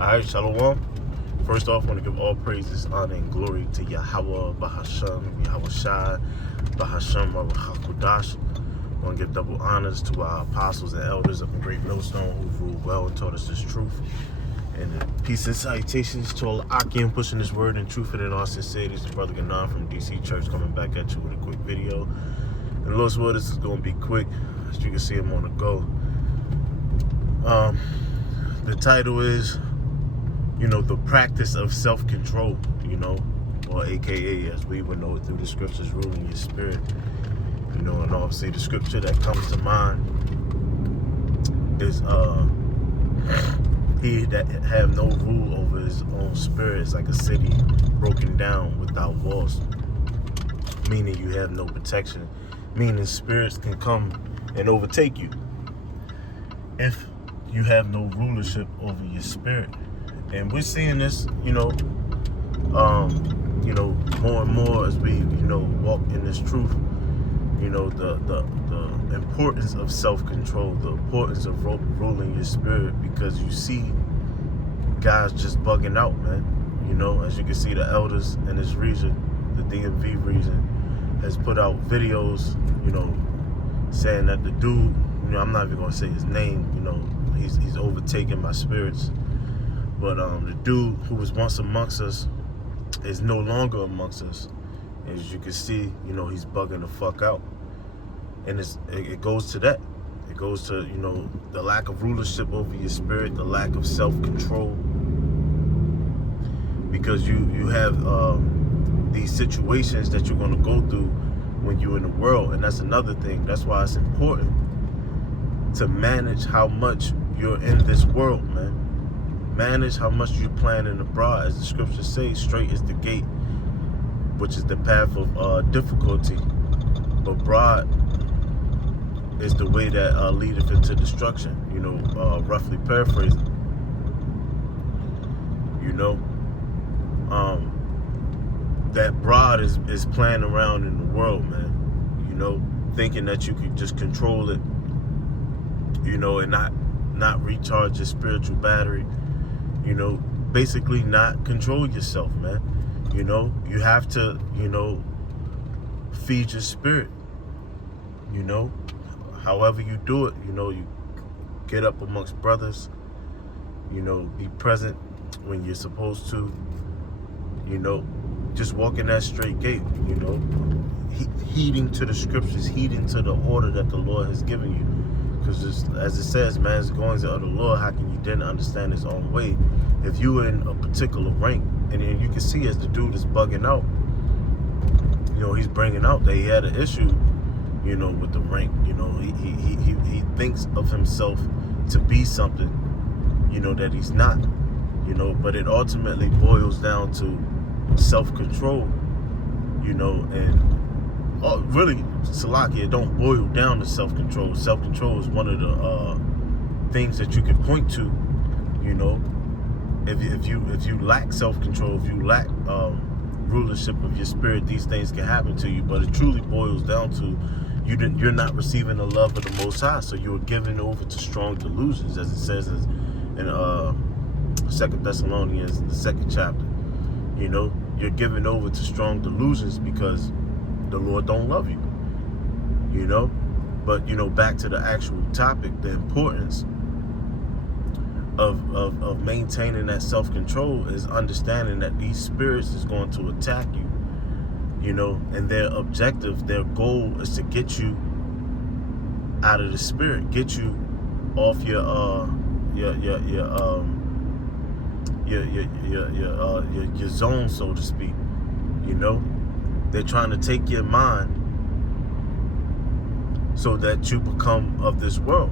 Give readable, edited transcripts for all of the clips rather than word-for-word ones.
Alright, Shalom. First off, I want to give all praises, honor, and glory to Yahweh, Bahasham, Yahweh Shai, Bahasham, Hakudash. I want to give double honors to our apostles and elders of the Great Millstone who ruled well and taught us this truth. And peace and salutations to all Akim pushing this word in truth and in all sincerity. It's Brother Ganon from DC Church coming back at you with a quick video. And Lord's word, this is going to be quick. As you can see, I'm on the go. The title is, the practice of self-control, or AKA, as we would know it through the scriptures, ruling your spirit. And obviously the scripture that comes to mind is, he that have no rule over his own spirit is like a city broken down without walls, meaning you have no protection, meaning spirits can come and overtake you if you have no rulership over your spirit. And we're seeing this, more and more as we, walk in this truth. The importance of self-control, the importance of ruling your spirit, because you see guys just bugging out, man. As you can see, the elders in this region, the DMV region, has put out videos, saying that the dude, I'm not even gonna say his name, he's overtaking my spirits. But the dude who was once amongst us is no longer amongst us. As you can see, he's bugging the fuck out. And it goes to that. It goes to, the lack of rulership over your spirit, the lack of self-control. Because you have these situations that you're going to go through when you're in the world. And that's another thing. That's why it's important to manage how much you're in this world, man. Manage how much you're planning abroad. As the scriptures say, straight is the gate, which is the path of difficulty, but broad is the way that leadeth into destruction, roughly paraphrasing. That broad is playing around in the world, man, thinking that you could just control it, and not recharge your spiritual battery, basically not control yourself, man. You have to, feed your spirit, however you do it, you get up amongst brothers, be present when you're supposed to, just walk in that straight gate, heeding to the scriptures, heeding to the order that the Lord has given you. Because as it says, man's goings are of the Lord, how can you then understand his own way? If you're in a particular rank, and you can see as the dude is bugging out, he's bringing out that he had an issue, with the rank. He thinks of himself to be something, that he's not, but it ultimately boils down to self-control, and really, Salakia, it don't boil down to self-control. Self-control is one of the things that you can point to, if you lack self-control, if you lack rulership of your spirit, these things can happen to you. But it truly boils down to you're not receiving the love of the Most High, so you're giving over to strong delusions, as it says in 2 Thessalonians, the 2nd chapter. You're giving over to strong delusions because the Lord don't love you. But back to the actual topic, the importance of maintaining that self-control is understanding that these spirits is going to attack you, and their objective, their goal is to get you out of the spirit, get you off your zone, so to speak. They're trying to take your mind so that you become of this world,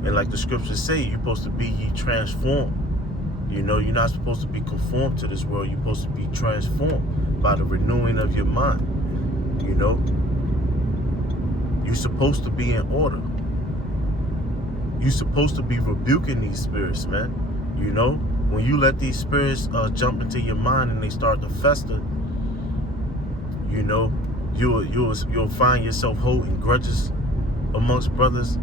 and like the scriptures say, you're supposed to be ye transformed. You're not supposed to be conformed to this world. You're supposed to be transformed by the renewing of your mind. You're supposed to be in order. You're supposed to be rebuking these spirits, man. When you let these spirits jump into your mind and they start to fester, you'll find yourself holding grudges amongst brothers,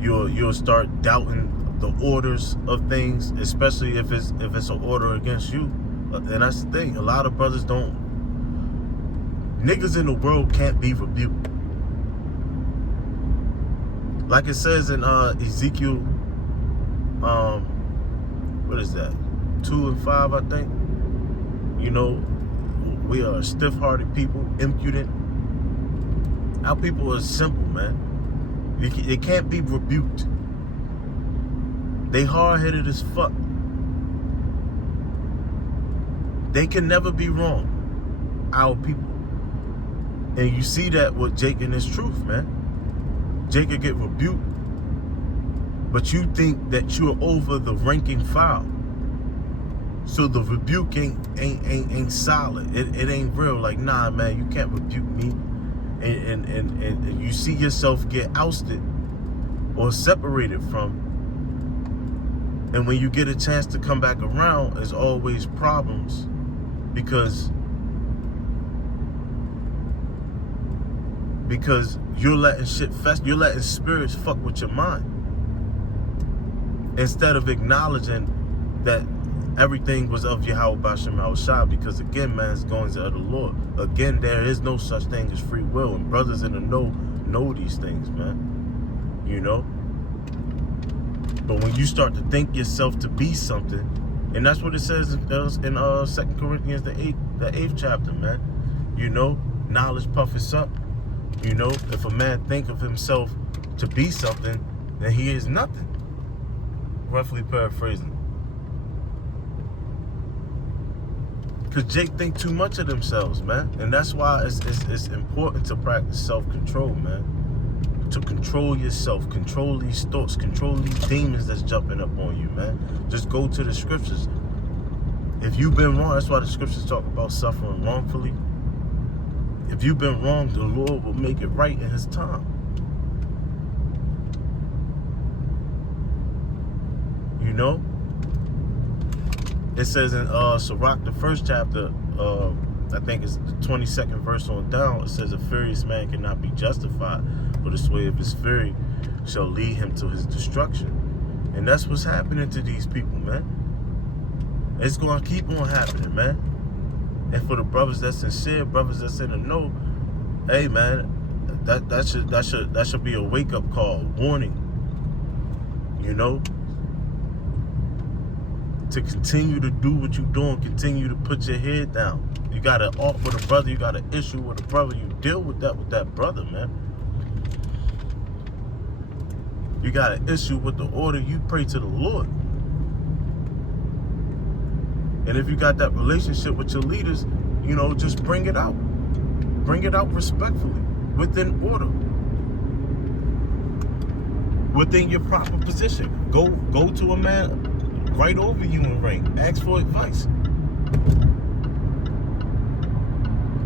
You'll start doubting the orders of things, especially if it's an order against you. And that's the thing. A lot of brothers don't. Niggas in the world can't be rebuked. Like it says in Ezekiel, what is that? 2 and 5, I think. You know, we are stiff-hearted people, impudent. Our people are simple, man. They can't be rebuked. They hard-headed as fuck. They can never be wrong. Our people. And you see that with Jake and his truth, man. Jake will get rebuked, but you think that you're over the ranking file. So the rebuke ain't solid. It ain't real. Like, nah, man, you can't rebuke me. And you see yourself get ousted or separated from. And when you get a chance to come back around, there's always problems because you're letting shit fest. You're letting spirits fuck with your mind instead of acknowledging that everything was of Yahweh B'Shem Yahushua. Because again, man, it's going to the Lord. Again, there is no such thing as free will, and brothers in the know these things, man. You know. But when you start to think yourself to be something, and that's what it says in 2 Corinthians the 8th chapter, man. You know, knowledge puffeth up. You know, if a man think of himself to be something, then he is nothing. Roughly paraphrasing. Because Jake think too much of themselves, man. And that's why it's important to practice self-control, man. To control yourself, control these thoughts, control these demons that's jumping up on you, man. Just go to the scriptures. If you've been wrong, that's why the scriptures talk about suffering wrongfully. If you've been wrong, the Lord will make it right in his time. You know? It says in Sirach, the 1st chapter, I think it's the 22nd verse on down, it says, a furious man cannot be justified, for the sway of his fury shall lead him to his destruction. And that's what's happening to these people, man. It's going to keep on happening, man. And for the brothers that's sincere, brothers that's in the know, hey, man, that should be a wake-up call, warning. You know? To continue to do what you're doing, continue to put your head down. You got an ought with a brother, you got an issue with a brother, you deal with that brother, man. You got an issue with the order, you pray to the Lord. And if you got that relationship with your leaders, you know, just bring it out. Bring it out respectfully, within order. Within your proper position. Go to a man right over you in rank. Ask for advice.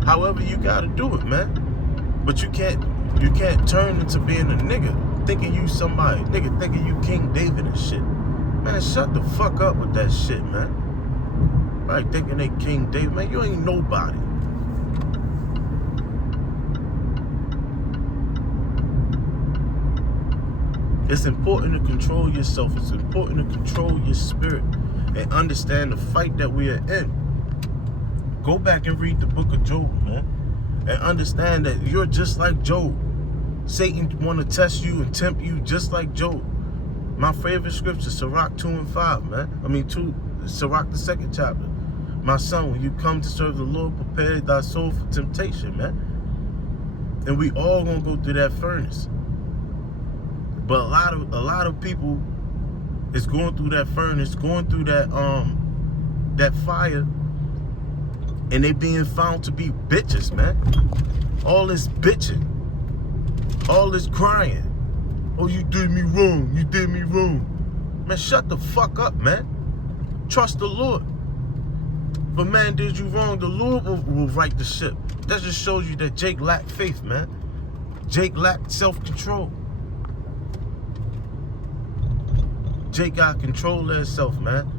However you gotta do it, man. But you can't turn into being a nigga, thinking you somebody, nigga thinking you King David and shit. Man, shut the fuck up with that shit, man. Right, thinking they King David, man, you ain't nobody. It's important to control yourself. It's important to control your spirit and understand the fight that we are in. Go back and read the book of Job, man, and understand that you're just like Job. Satan want to test you and tempt you just like Job. My favorite scripture, Sirach 2 and 5, man. Sirach the 2nd chapter. My son, when you come to serve the Lord, prepare thy soul for temptation, man. And we all gonna go through that furnace. But a lot of people is going through that furnace, going through that fire, and they being found to be bitches, man. All this bitching, all this crying. Oh, you did me wrong. You did me wrong. Man, shut the fuck up, man. Trust the Lord. If a man did you wrong, the Lord will right the ship. That just shows you that Jake lacked faith, man. Jake lacked self-control. Jake got control of himself, man.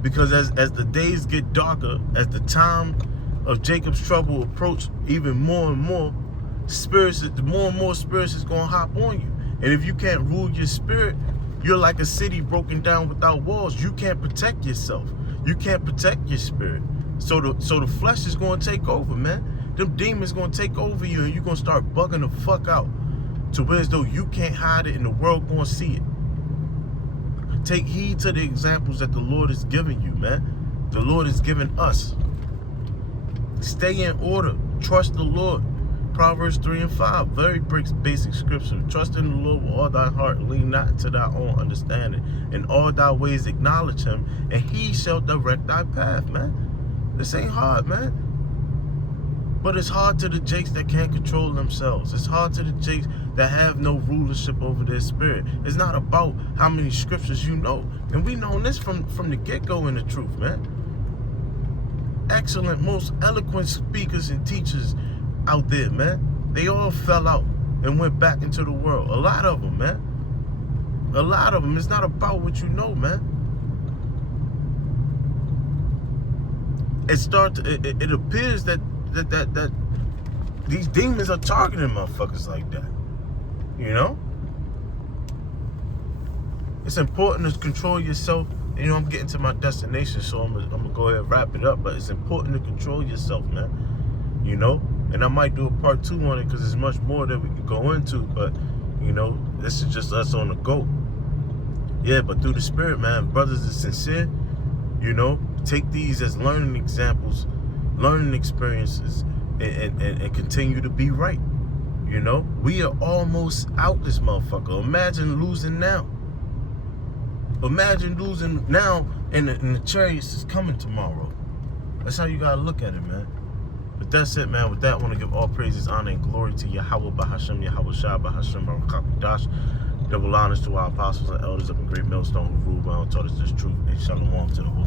Because as the days get darker, as the time of Jacob's trouble approach even more and more, more and more spirits is going to hop on you. And if you can't rule your spirit, you're like a city broken down without walls. You can't protect yourself. You can't protect your spirit. So the flesh is going to take over, man. Them demons going to take over you, and you're going to start bugging the fuck out to where as though you can't hide it and the world going to see it. Take heed to the examples that the Lord is giving you, man. The Lord is giving us. Stay in order. Trust the Lord. Proverbs 3 and 5, very basic scripture. Trust in the Lord with all thy heart, lean not into thy own understanding. In all thy ways acknowledge him, and he shall direct thy path, man. This ain't hard, man. But it's hard to the jakes that can't control themselves. It's hard to the jakes that have no rulership over their spirit. It's not about how many scriptures you know. And we know this from the get-go in the truth, man. Excellent, most eloquent speakers and teachers out there, man. They all fell out and went back into the world. A lot of them, man. A lot of them. It's not about what you know, man. It appears that these demons are targeting motherfuckers like that. You know? It's important to control yourself. You know, I'm getting to my destination, so I'm gonna go ahead and wrap it up. But it's important to control yourself, man. You know? And I might do a part 2 on it because there's much more that we could go into. But, you know, this is just us on the go. Yeah, but through the spirit, man, brothers are sincere. You know, take these as learning examples, learning experiences, and continue to be right. You know, we are almost out this motherfucker. Imagine losing now. Imagine losing now, and the chariots is coming tomorrow. That's how you gotta look at it, man. But that's it, man. With that, I want to give all praises, honor, and glory to Yahweh Bahashem, Yahweh Shah Bahashem, Barakakadash. Double honors to our apostles and elders up in Great Millstone who ruled well and taught us this truth. And shalom to the whole